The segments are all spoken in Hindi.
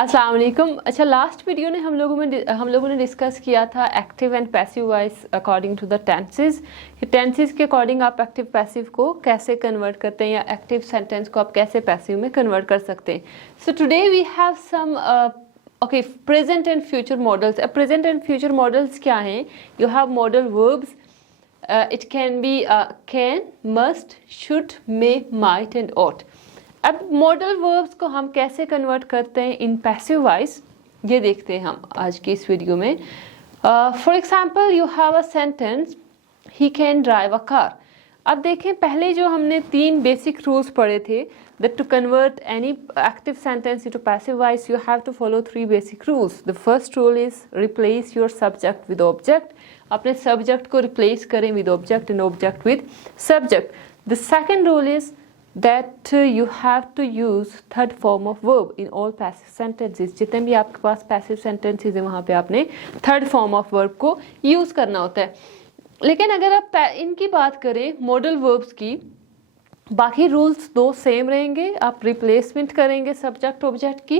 अस्सलाम वालेकुम। अच्छा, लास्ट वीडियो ने हम लोगों ने डिस्कस किया था active and passive voice according to the tenses. Tenses के अकॉर्डिंग आप एक्टिव पैसिव को कैसे कन्वर्ट करते हैं या एक्टिव सेंटेंस को आप कैसे पैसिव में कन्वर्ट कर सकते हैं। So today we have some present and future modals. Present and future modals क्या हैं? You have modal verbs, it can be can, must, should, may, might and ought. अब मॉडल वर्ब्स को हम कैसे कन्वर्ट करते हैं इन पैसिव वॉइस, ये देखते हैं हम आज की इस वीडियो में। For example you have a sentence, he can drive a car. अब देखें, पहले जो हमने 3 बेसिक रूल्स पढ़े थे, that to convert any active sentence into passive voice you have to follow 3 basic rules. The first rule is replace your subject with object. अपने subject को replace करें with object and object with subject. The second rule is that you have to use third form of verb in all passive sentences. जितने भी आपके पास passive sentences हैं वहाँ पे आपने third form of verb को use करना होता है। लेकिन अगर आप इनकी बात करें मॉडल verbs की, बाकी रूल्स 2 सेम रहेंगे। आप रिप्लेसमेंट करेंगे सब्जेक्ट ऑब्जेक्ट की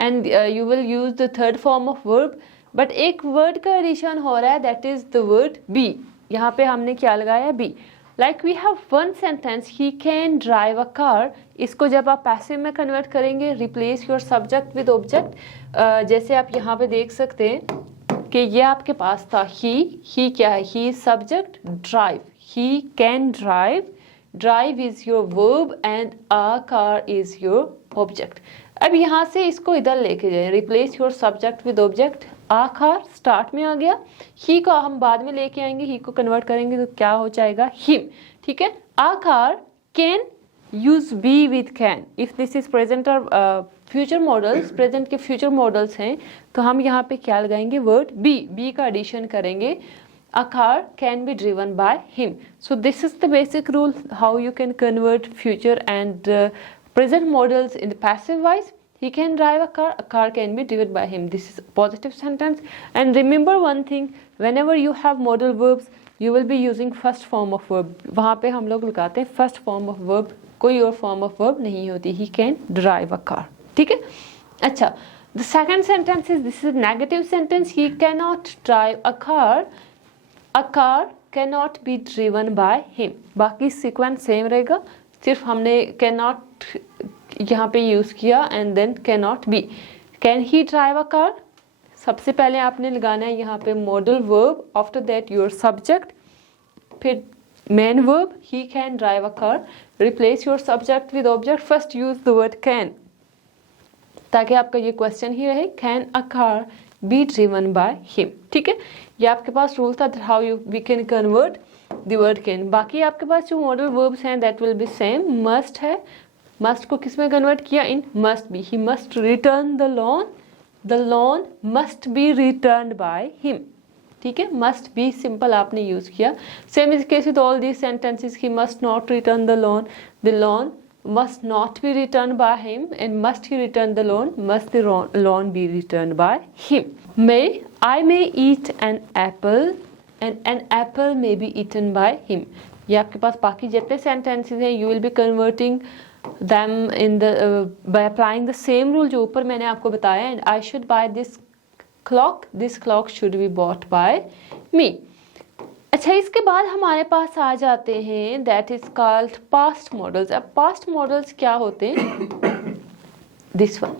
and you will use the third form of verb, but एक वर्ड का एडिशन हो रहा है, that is the word be. यहाँ पे हमने क्या लगाया? Be. Like we have one sentence, he can drive a car. इसको जब आप पैसिव में कन्वर्ट करेंगे, replace your subject with object. जैसे आप यहाँ पे देख सकते हैं कि ये आपके पास था ही क्या है? He is subject, drive, he can drive, drive is your verb and a car is your object. अब यहाँ से इसको इधर लेके जाए, replace your subject with object. a car start में आ गया, he को हम बाद में लेके आएंगे, he को कन्वर्ट करेंगे तो क्या हो जाएगा? him। ठीक है, a car can use be with can. if this is present or future models, present के future models हैं तो हम यहाँ पे क्या लगाएंगे? word be का addition करेंगे। A car can be driven by him. So this is the basic rule how you can convert future and present models in the passive voice. He can drive a car can be driven by him. This is a positive sentence. And remember one thing, whenever you have modal verbs, you will be using first form of verb. वहाँ पे हम लोग लगाते हैं first form of verb, कोई और form of verb नहीं होती। He can drive a car. ठीक है? अच्छा, the second sentence is, this is a negative sentence, he cannot drive a car. A car cannot be driven by him. बाकी सीक्वेंस सेम रहेगा, सिर्फ हमने cannot यहाँ पे यूज़ किया and then cannot be. Can he drive a car? सबसे पहले आपने लगाना है यहाँ पे modal verb, after that your subject, फिर main verb, he can drive a car. Replace your subject with object. First use the word can, ताकि आपका ये क्वेश्चन ही रहे, can a car be driven by him. ठीक है, ये आपके पास रूल था how you we can convert the word can. बाकी आपके पास जो मॉडल वर्ब्स हैं that will be same. Must है, मस्ट को किस में कन्वर्ट किया? In must be. He must return the loan must be returned by him. ठीक है, मस्ट बी सिंपल आपने यूज किया। Same is case with all these sentences, he must not return the loan must not be returned by him, and must he return the loan, must the loan be returned by him. I may eat an apple and an apple may be eaten by him. ये आपके पास बाकी जितने sentences हैं, you will be converting them in the by applying the same rule जो ऊपर मैंने आपको बताया। and I should buy this clock should be bought by me. अच्छा, इसके बाद हमारे पास आ जाते हैं that is called past models. अब पास्ट मॉडल्स क्या होते हैं? दिस वन,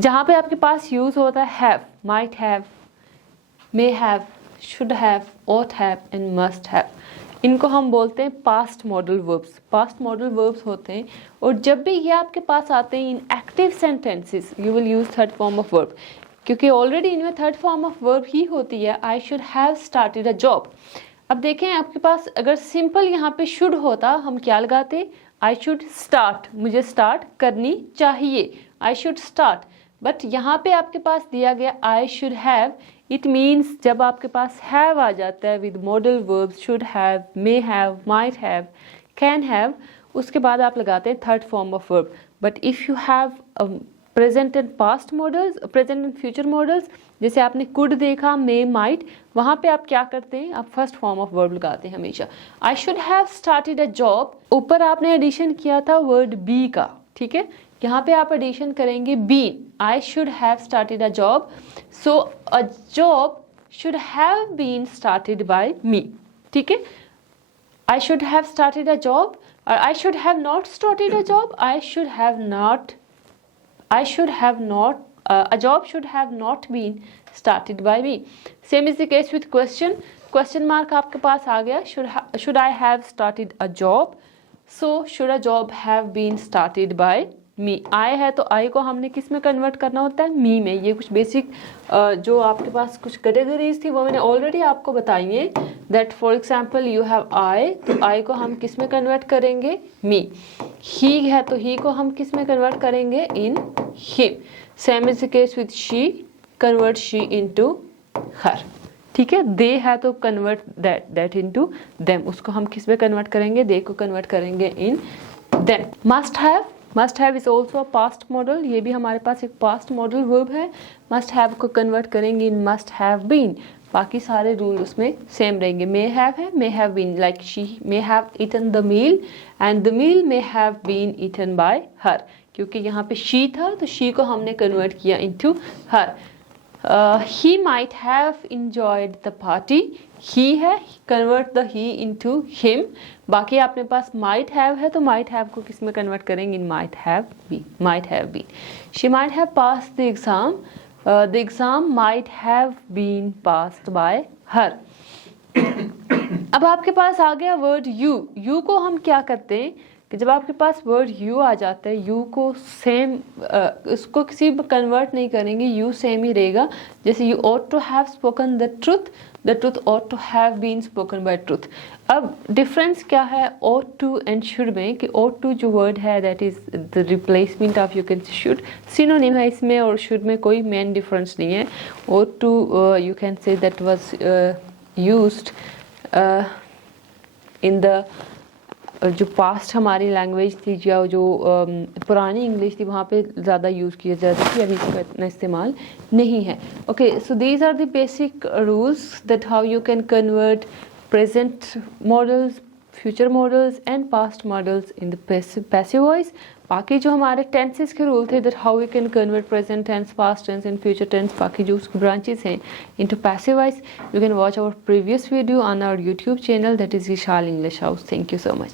जहाँ पे आपके पास यूज होता है have, might have, may have, should have, ought have and must have. इनको हम बोलते हैं past modal verbs. Past modal verbs होते हैं, और जब भी ये आपके पास आते हैं इन active sentences, you will use third form of verb, क्योंकि ऑलरेडी इनमें थर्ड फॉर्म ऑफ वर्ब ही होती है। आई should have started a job. अब देखें, आपके पास अगर सिंपल यहाँ पे शुड होता, हम क्या लगाते? आई शुड स्टार्ट, मुझे स्टार्ट करनी चाहिए, आई शुड स्टार्ट। बट यहाँ पे आपके पास दिया गया आई शुड हैव। इट मीन्स जब आपके पास हैव आ जाता है with modal verb, should have, may have, might have, can have, उसके बाद आप लगाते हैं third form of verb. But if you have present and past models, present and future models, जैसे आपने कुड देखा, मे, माइट, वहाँ पे आप क्या करते हैं? आप फर्स्ट फॉर्म ऑफ वर्ब लगाते हैं हमेशा। आई should have started a job, ऊपर आपने एडिशन किया था वर्ड बी का। ठीक है, यहाँ पे आप एडिशन करेंगे been, I should have started a job, so a job should have been started by me, ठीक है। I should have started a job, or I should have not started a job. I should have not. A job should have not been started by me. Same is the case with question. Question mark आपके पास आ गया. Should I have started a job? So should a job have been started by मी। आई है तो आई को हमने किस में कन्वर्ट करना होता है, मी में। ये कुछ बेसिक जो आपके पास कुछ कैटेगरीज थी वो मैंने ऑलरेडी आपको बताई है। That for example you have I, तो आई को हम किस में कन्वर्ट करेंगे, मी। ही है तो ही को हम किस में कन्वर्ट करेंगे, in him. Same is the case with she, convert she into हर, ठीक है। दे है तो कन्वर्ट दैट इनटू देम, उसको हम किस में कन्वर्ट करेंगे, दे को कन्वर्ट करेंगे in them. Must have is also a past model, ये भी हमारे पास एक पास्ट मॉडल वर्ब है। मस्ट हैव को कन्वर्ट करेंगे इन मस्ट हैव बीन, बाकी सारे रूल उसमें सेम रहेंगे। मे हैव है, may have been, like she may have eaten the meal and the meal may have been eaten by her, क्योंकि यहाँ पे शी था तो शी को हमने कन्वर्ट किया into her. he might have enjoyed the party, he है, convert the he into him। बाकी आपने पास might have है तो might have को किस में कन्वर्ट करेंगे, in might have been। she might have passed the exam might have been passed by her। अब आपके पास आ गया वर्ड यू को हम क्या करते हैं कि जब आपके पास वर्ड यू आ जाता है, यू को सेम उसको किसी भी कन्वर्ट नहीं करेंगे, यू सेम ही रहेगा। जैसे you ought to have spoken the truth ought to have been spoken by truth। अब डिफरेंस क्या है ought to एंड should में, कि ought to जो वर्ड है that is the replacement of you can say should, synonym है इसमें, और should में कोई मेन डिफरेंस नहीं है। ought to you can say that was used in the जो पास्ट हमारी लैंग्वेज थी या जो पुरानी इंग्लिश थी वहाँ पे ज़्यादा यूज़ किया जाता था, अभी इसका इतना इस्तेमाल नहीं है। Okay, so these are the basic rules that how you can convert present modals, future modals and past modals in the passive voice. बाकी जो हमारे टेंसेस के रूल थे that how we can convert present tense, past tense and future tense, बाकी जो उसकी ब्रांचेस हैं into passive voice, you can watch our previous video on our YouTube channel that is Vishal English house. Thank you so much.